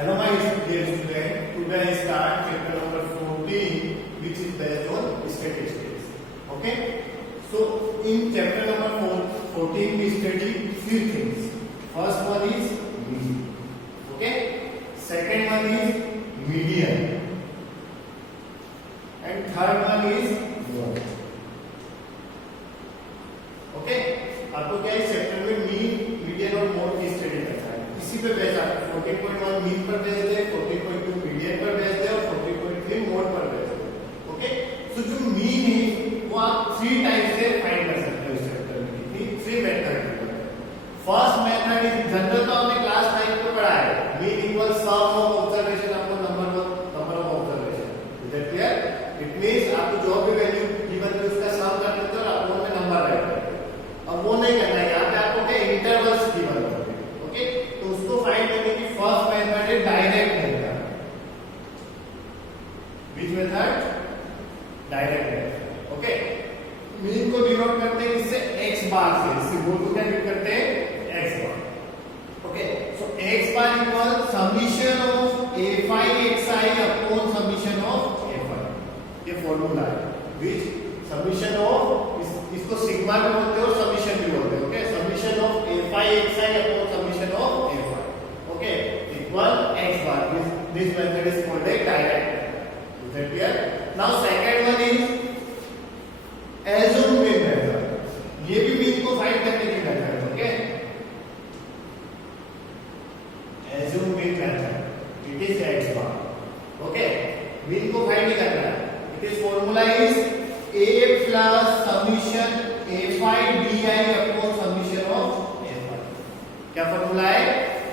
Hello my dear student, today I start chapter number 14 which is based on statistics. Okay? So in chapter number 14 we study few things. First one is mean. Okay? Second one is median. And third one is mode. Okay? आपको क्या इस chapter में mean, median और mode की study करना है. इसी पे बेस आप 14.1 मीन पर बेस दे, 14.2 मीडियन पर बेस दे और 14.3 मोड पर बेस दे. ओके? सो जो मीन है वो आप 3 टाइप से फाइंड कर सकते हो इस चैप्टर में. 3 मेथड है. फर्स्ट मेथड इज जनरल, तो आपने क्लास 9 में पढ़ा है. Mean equal sum of observation आपको number of observation. Is that clear? It means आपको जो भी वैल्यू गिवन है उसका सम कर देते हो और आपको उनमें नंबर राइट करना है. अब वो नहीं करना है, यहाँ पे आपको क्या इंटरवल्स गिवन होंगे. ओके? तो उसको फाइंड करने की फर्स्ट मेथड है direct method. Which method? Direct method. Okay? Mean को डिनोट करते हैं इससे x बार से. इससे बोल को क्या डिनोट करते हैं? x bar. Okay? So x bar equal summation of a5 xi upon summation of a5. ये फॉर्मूला है. विच समीशन ऑफ इसको सिग्मा भी बोलते हो, समीशन भी बोलते हो. Okay? Summation of a5 xi upon summation of a5. Okay? Equal x bar. This method is called a direct method. Is that clear? Now second one is assume mean method. ये भी mean को find करने की method है. Okay? assume mean method. It is x bar. Okay? Mean को find नहीं करना है. It is formula is a plus summation a5 di upon summation of a5. क्या फॉर्मूला है?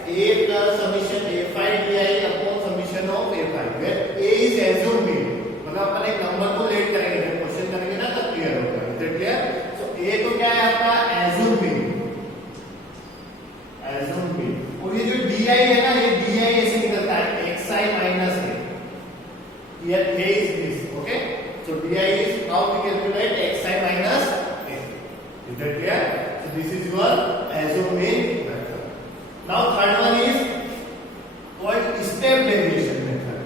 a plus summation a5 di upon summation of a5 where a is assumed mean. मतलब अपन एक number को late करेंगे, जब क्वेश्चन करेंगे ना तब क्लियर होगा. Is that clear? So a तो क्या है आपका assumed mean. assumed mean. और ये जो di है ना, ये di ऐसे निकलता है xi minus a. Here a is this. Okay? So di is how we calculate xi minus a. Is that clear? So this is your assumed mean method. Now third one is called step deviation method.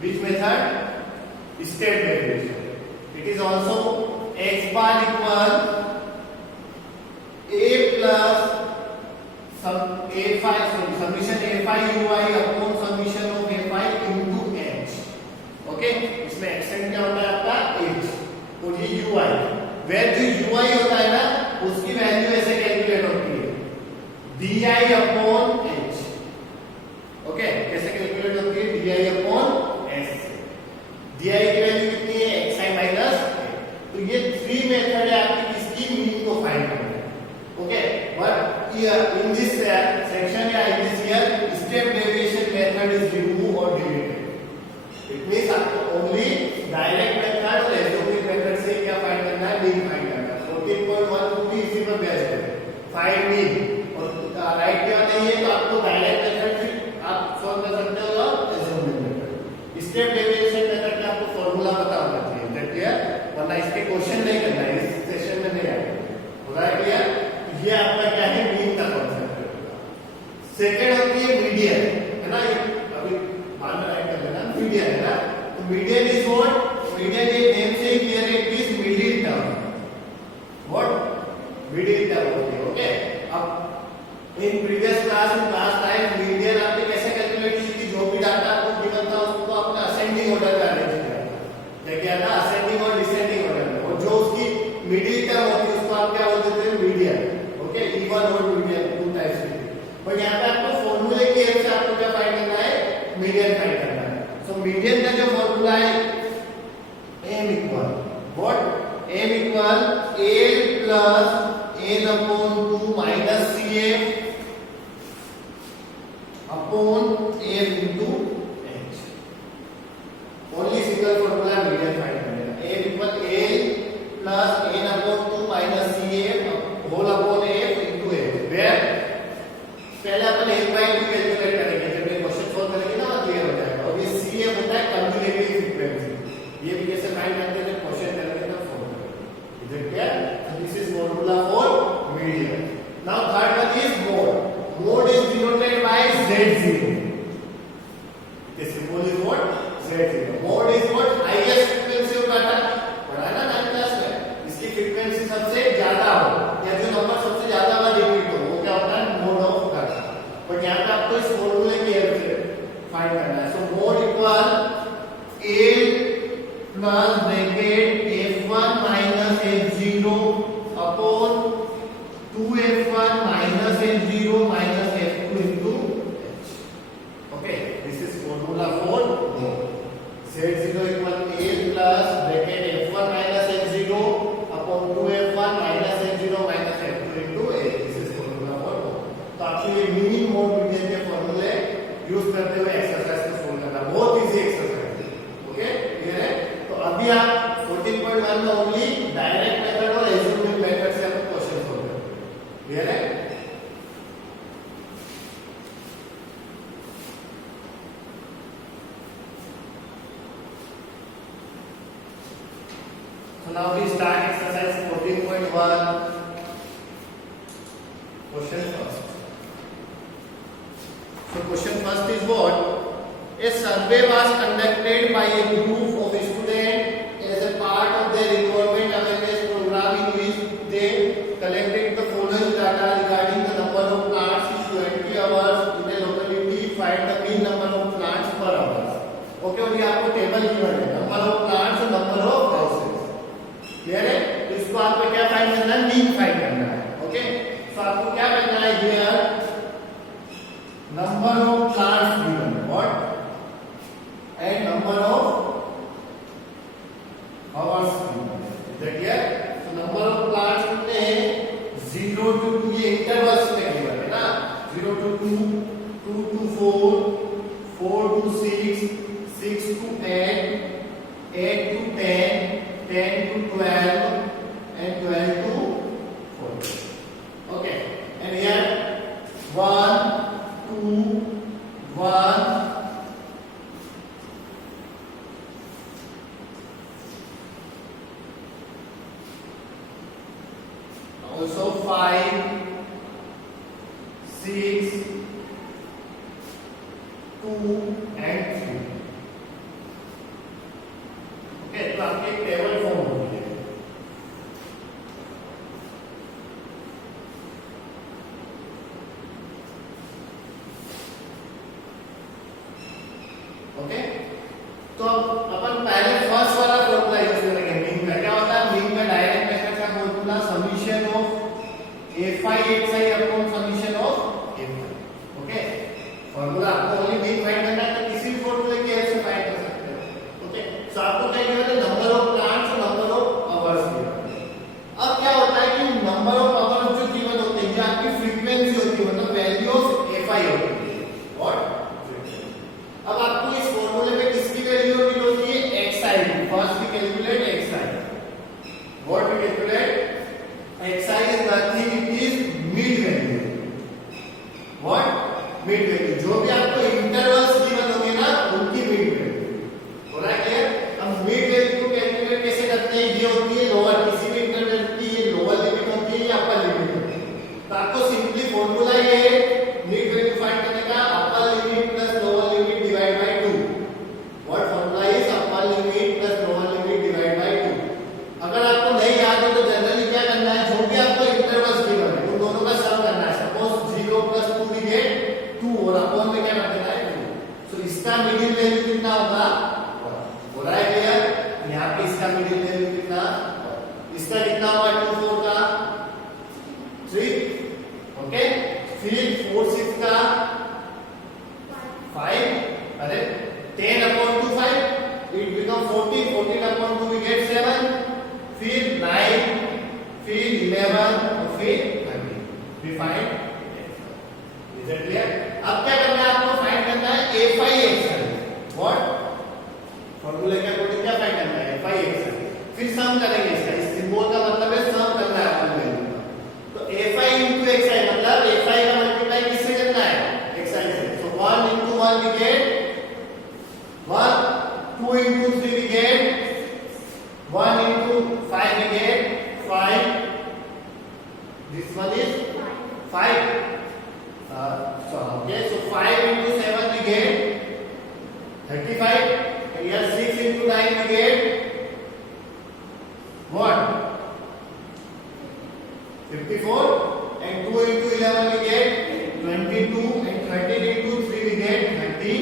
Which method? Step deviation. It is also x bar equal a plus summation a5 ui upon summation of a5 into h. Okay? इसमें extend क्या होता है आपका h और ये ui. Where जो ui होता है ना उसकी वैल्यू ऐसे कैलकुलेट होती है di अपॉन h. ओके? कैसे कैलकुलेट होती है? di upon h. di की वैल्यू कितनी है? xi minus a. तो ये 3 मेथड है आपकी किसकी? मीन को फाइंड करने. Okay? But in this section या in this year step deviation method is remove और डिलीटेड. इट मींस आपको ओनली डायरेक्ट मेथड और एसोमेट्रिक मेथड से क्या फाइंड करना है? मीन फाइंड करना है. 14.1 भी इसी पर बेस्ड है. Find mean. और राइट क्या नहीं है तो आपको डायरेक्ट मेथड से आप सॉल्व कर सकते हो और isometric method. Step deviation method का आपको फार्मूला पता होना चाहिए. That clear? वरना इसके क्वेश्चन नहीं करना है, इस सेशन में नहीं आएगा. हो रहा है क्लियर? ये आपका क्या है? मीन का कांसेप्ट है. सेकंड होती है मीडियन, है ना? अभी मान में राइट कर लेना. मीडियन है ना? तो मीडियन इज व्हाट? मीडियन एक नेम से क्लियर है. It is middle term. What? Middle term होती है. ओके? अब इन प्रीवियस क्लास में क्लास 9 मीडियन आपने कैसे कैलकुलेट की थी? जो भी डाटा आपको गिवन था उसको आपने असेंडिंग ऑर्डर में अरेंज किया. क्या था? असेंडिंग और डिसेंडिंग ऑर्डर में. और जो उसकी मिडिल टर्म होती है उसको आप क्या बोलते थे? मीडियन. ओके? इवन और मीडियन 2 टाइप्स की. बट यहाँ पे आपको फॉर्मूले की हेल्प से आपको क्या फाइंड करना है? मीडियन फाइंड करना है. सो मीडियन का जो फॉर्मूला है m equal what? m equal a plus n upon 2 minus cf upon f into h. Only single formula median find करने का. m equal a plus n upon 2 minus cf whole upon f into h. Where पहले अपन एक bye 2 calculate करेंगे. जब ये question solve करेंगे ना क्लियर हो जाएगा. और ये cf होता है कम्युलेटिव फ्रीक्वेंसी. ये भी कैसे फाइंड करते हैं? जब क्वेश्चन करेंगे तब सॉल्व करेंगे. Is it clear? So this is formula for median. Now third one is mode. Mode is denoted by Z. आपको ये मिनी मोड मीडियन के फॉर्मूले यूज करते हुए एक्सरसाइज को सोल्व करना, बहुत इजी एक्सरसाइज है। ओके, क्लियर है? तो अभी आप 14.1 में ओनली डायरेक्ट मेथड और एज्यूमिंग मेथड से आप क्वेश्चन सोल्व करेंगे। क्लियर है? So now we start exercise 14.1. Question first. So question first is what? A survey was conducted by a group of students as a part of their environment awareness program in which they collected the following data regarding the number of plants in 20 hours in a locality. Find the mean number of plants per hour. Okay, और ये आपको table given है, number of plants और number of houses. Clear है? तो इसको आपको क्या फाइंड करना है? मीन फाइंड करना है। ओके, तो आपको क्या करना है? Here number of plants given, what, and number of hours given. Is that clear? तो नंबर ऑफ प्लांट्स कितने हैं? 0 to 2, ये इंटरवल्स में गिवन है ना, 0 to 2, 2 to 4, 4 to 6, 6 to 8, 8 to 10, 10 to 12, and 12 to 14. Okay, and here 1, 2, 1, also 5, 6, 2, and 3. Okay, तो आपकी एक टेबल फॉर्म होगी। ओके, तो अपन पहले फर्स्ट वाला फॉर्मूला यूज करेंगे। मीन का क्या होता है? मीन का डायरेक्ट मेथड का formula summation of a5 xi upon summation of a5। Okay, formula आपको ओनली मीन फाइंड करना है, तो किसी भी फॉर्मूले की हेल्प से फाइंड कर सकते हो। ओके, सो आपको क्या गिवन है? नंबर ऑफ प्लांट्स और नंबर ऑफ आवर्स गिवन है। अब क्या होता है कि नंबर ऑफ आवर्स जो गिवन होते हैं, ये आपकी फ्रीक्वेंसी होती है, मतलब वैल्यू ऑफ a5 होती है। और अब आपको इस फॉर्मूले में किसकी वैल्यू होती है? xi की। First we calculate xi। What we calculate? xi is nothing, it is mid value. What? Mid value. जो भी आपको इंटरवल्स गिवन होंगे ना, उनकी मिड वैल्यू। हो रहा है क्लियर? हम मिड वैल्यू को कैलकुलेट कैसे करते हैं? ये होती है लोअर, किसी भी इंटरवल की ये लोअर लिमिट होती है या अपर लिमिट होती है। तो आपको सिंपली फॉर्मूला ये है मिड वैल्यू फाइंड करने का, upper limit plus lower limit divide by 2। What formula is? Upper limit plus lower limit divide by 2। अगर आपको नहीं याद हो तो जनरली क्या करना है? जो भी आपको इंटरवल्स गिवन है, उन दोनों का सम करना है। सपोज 0 प्लस 2 वी गेट 2, और अपॉन में क्या कर देना है? 2। सो इसका मिडिल वैल्यू कितना होगा? हो रहा है क्लियर? यहाँ पे इसका मिडिल वैल्यू कितना? इसका कितना होगा? 2 4 का 3। ओके, फिर 4 6 का 5, अरे 10 अपॉन 2 5, इट बिकम 14, 14 अपॉन 2 वी गेट 7, फिर 9, फिर 11 और फिर 13। We find. Is it clear? अब क्या करना है? आपको फाइंड करना है a5 xi। व्हाट? फॉर्मूले के अकॉर्डिंग क्या फाइंड करना है? a5 xi। फिर सम करेंगे इसका। इस सिंबल का मतलब है सम करना है अपन वैल्यू का। तो a5 into xi मतलब a5 का मल्टीप्लाई किससे करना है? xi से। सो 1 into 1 we get 1, 2 into 3 we get 1 into 5 we get 5. This one is 5. Okay, so 5 into 7 we get 35. And here 6 into 9 we get what? 54. And 2 into 11 we get 22. And 13 into 3 we get 30.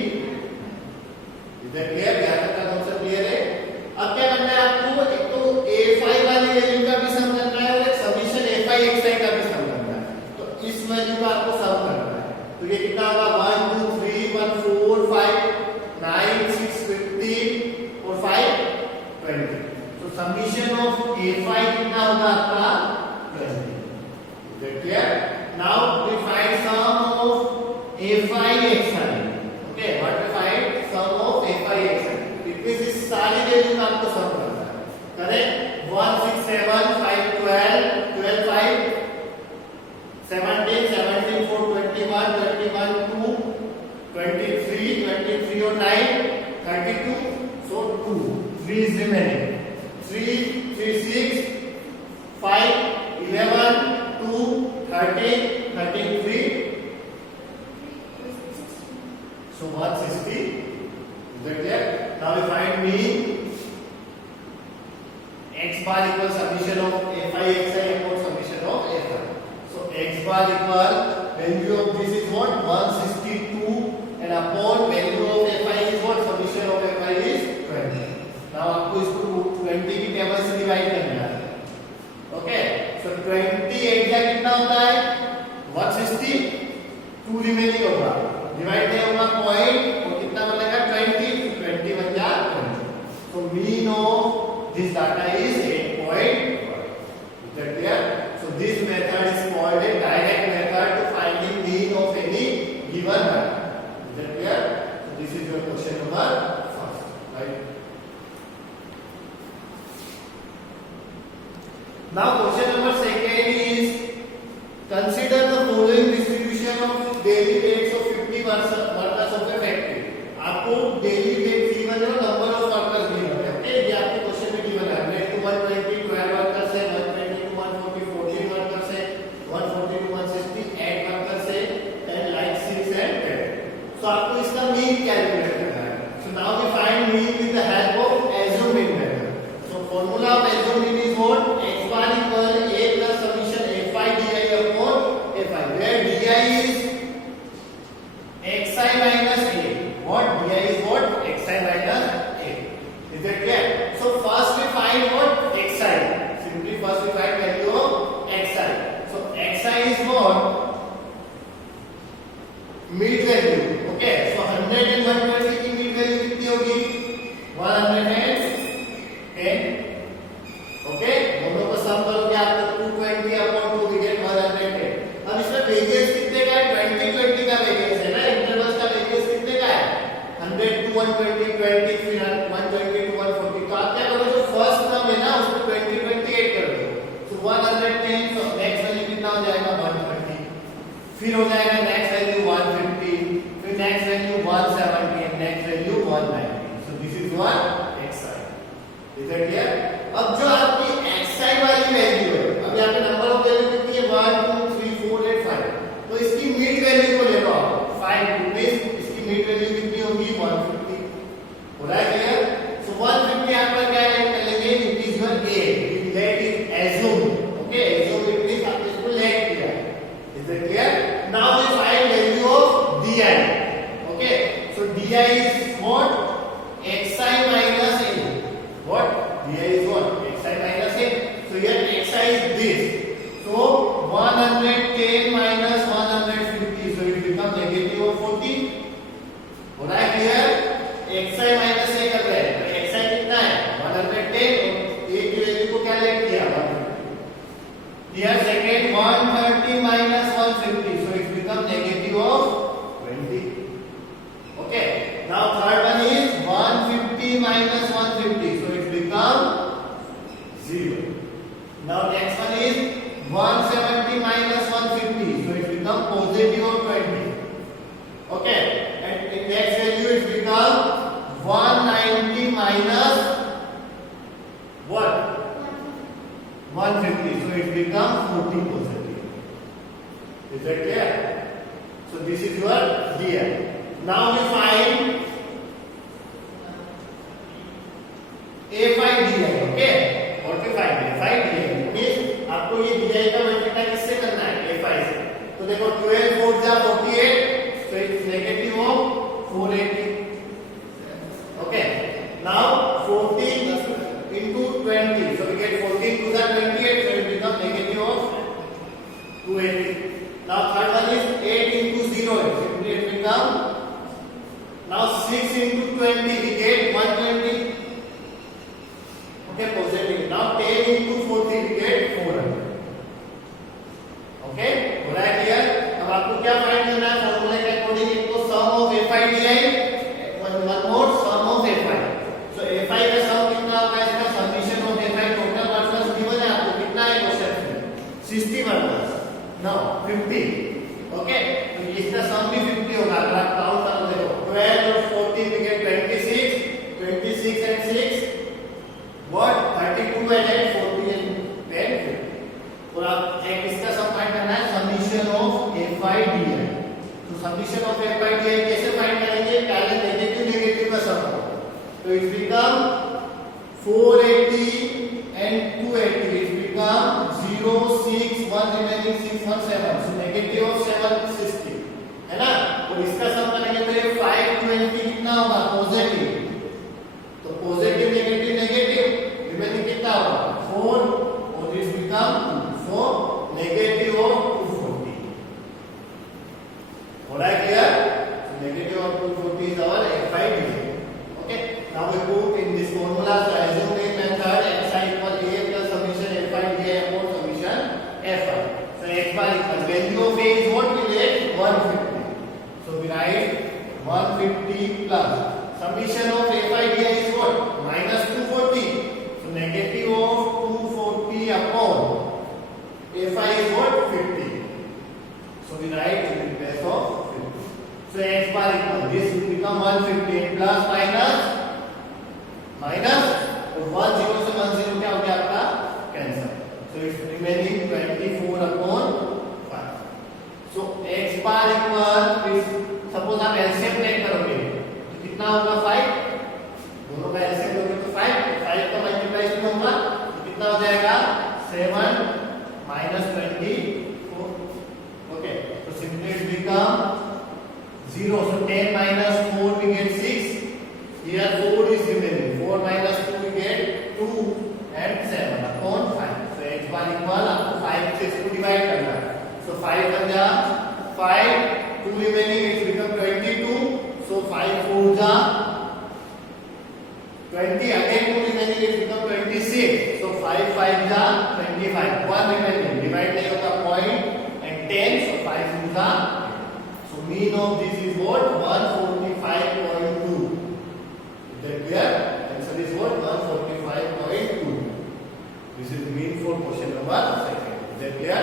Is that clear? यहाँ तक का concept clear है? अब क्या करना है आपको? एक तो a5 वाली वैल्यू का भी सम करना है और एक समीशन a5 xi का भी सम करना है। तो इस वैल्यू का आपको सम करना है। तो ये कितना होगा? 1 2 3 1 4 5 9 6 15 और 5 20। तो समीशन ऑफ a5 कितना होगा आपका? 20। Is that clear? Now we find sum a5 xi. Okay, what we find sum of a5 xi. It means इस सारी वैल्यू का आपको सम करना है. करेक्ट. 1 6 7 5 12 12 5 17 17 4 21 21 2 23 23 और 9 32. So 2 3 is remaining. 3 3 6 5 11 2 13 13 3. So 160. Is that clear? Now we find mean. X bar equals summation of a5 xi upon summation of a5. So x bar equal value of this is what 162 and upon value of a5 is what summation of a5 is 20. Now आपको इसको 20 की table से divide करना है. Okay. So 28 का कितना होता है 160. 2 रिमेनिंग होगा. डिवाइड नहीं होगा पॉइंट तो कितना बनेगा 20. 20 बन गया 20. So mean of this data is 8.5. Is that clear? So this method is called a direct method to finding mean of any given data. Is that clear? So this is your question number first, right? Now question number second is consider the following distribution of daily rates of 50 workers of a factory. आपको daily rates given है number of workers given है. Okay ये आपके question में given है. 100 to 120 12 workers है. 120 to 140 14 workers है. 140 to 160 8 workers है. and like 6 and 10. So आपको इसका mean कैलकुलेट करना है. So now we find mean with the help of assume mean method. So formula of assume mean is what x bar equal a plus summation a5 di upon a5 where di is xi minus a. What di is what xi minus a. Is that clear? So first we find what xi. Simply first we find value of xi. So xi is what mid value. Okay. So 100 and 120 की mid value कितनी होगी 110. Okay. दोनों को सम करोगे आपको 220 upon 2 we get 110. अब इसमें variance कितने का है 20 20 का वेरिएंस है ना. इंटरवल्स का वेरिएंस कितने का है 100 to 120 20 फिर 120 to 140. तो आप क्या करोगे जो फर्स्ट टर्म है ना उसको 20 20 ऐड कर दो. So 110. So नेक्स्ट वैल्यू कितना हो जाएगा 130. फिर हो जाएगा नेक्स्ट वैल्यू 150. फिर next value 170 and next value 190. So this is what xi. Is that clear? अब जो आपकी xi वाली वैल्यू है अब यहाँ पे नंबर ऑफ वैल्यू कितनी है 1 2 3 4 8 5. तो इसकी मिड वैल्यू को ले लो 5 रुपीस. इसकी मिड वैल्यू कितनी होगी 150. हो रहा है क्लियर? सो 150 आप पर क्या लेट कर लेंगे it is your a. Let is assume. Okay assume it means आपने इसको लेट किया. Is that clear? Now we find value of di. Okay so di is what xi minus a. What di is what xi minus a. So here xi is this. So 110 minus 150. So it becomes negative of 40. हो रहा है clear? xi minus a कर रहे हैं. तो xi कितना है 110. a की वैल्यू को क्या लेट किया 150. Here second 130 minus 150. So it becomes negative of 20. Okay. Now third one is 150 minus 150. So it becomes 0. Now next one is 170 minus 150. So it becomes positive of 20. Okay. And in next value it becomes 190 minus what? 150. So it becomes 40 positive. Is that clear? So this is your di. Now we find a5 di. Okay. What we find a5 di means आपको ये di का multiply किससे करना है a5 से. तो देखो 12 4 जा 48. So it is negative of 480. Okay. Now 14 into 20. So we get 14 to the 28. So it becomes negative of 280. Now third one is 8 into 0. Simply it becomes now 6 into 20. We get 120. Okay, positive. Now 10 into 40 we get 400. Okay, हो रहा है clear? अब आपको क्या find करना है फॉर्मूले के according summation of f by di कैसे फाइंड करेंगे? पहले नेगेटिव नेगेटिव का सम करो, तो it become 480 and 280, it become 0 6 1 remaining 6 1 7, so negative of 760 है ना। और इसका सम करेंगे तो ये 520 कितना होगा? पॉजिटिव, तो पॉजिटिव नेगेटिव नेगेटिव रिमेनिंग कितना होगा? 4 और this become 2, so negative of 240। हो रहा है clear? So negative of 240 is our f by dx. Okay, now we put in this formula, so assume in method xi equal a plus summation f by di upon summation fi. So x bar equals value of a is what we get? 150. So we write 150 plus summation of f by di is what? Minus 240. So negative of 240 upon fi is what? 50. So we write in place of 50. So x bar equal this will become 150 plus minus और 1 0 से 1 0 क्या हो गया आपका? Cancel, so it's remaining 24 upon 5. So x bar equal is, suppose आप LCM take करोगे तो कितना होगा? 5, दोनों का एलसीएम लोगे तो 5 का मल्टीप्लाई इसमें होगा तो कितना हो जाएगा? 7 minus 24. Okay, so simply it become 0, so 10 minus 4 we get 6. Here 4 is remaining. 4 minus 2 we get 2 and 7 upon 5. So x bar equal आपको 5 से इसको डिवाइड करना है. So 5 बन जा 5, 2 remaining it become 22. So 5 4 जा 20, again 2 remaining it become 26. So 5 5 जा 25. 1 remaining divide नहीं होता point and 10. So 5 2 जा. So mean of this is what? 145.2. That clear? Answer is what? 145.2. This is mean for question number 2. Is that clear?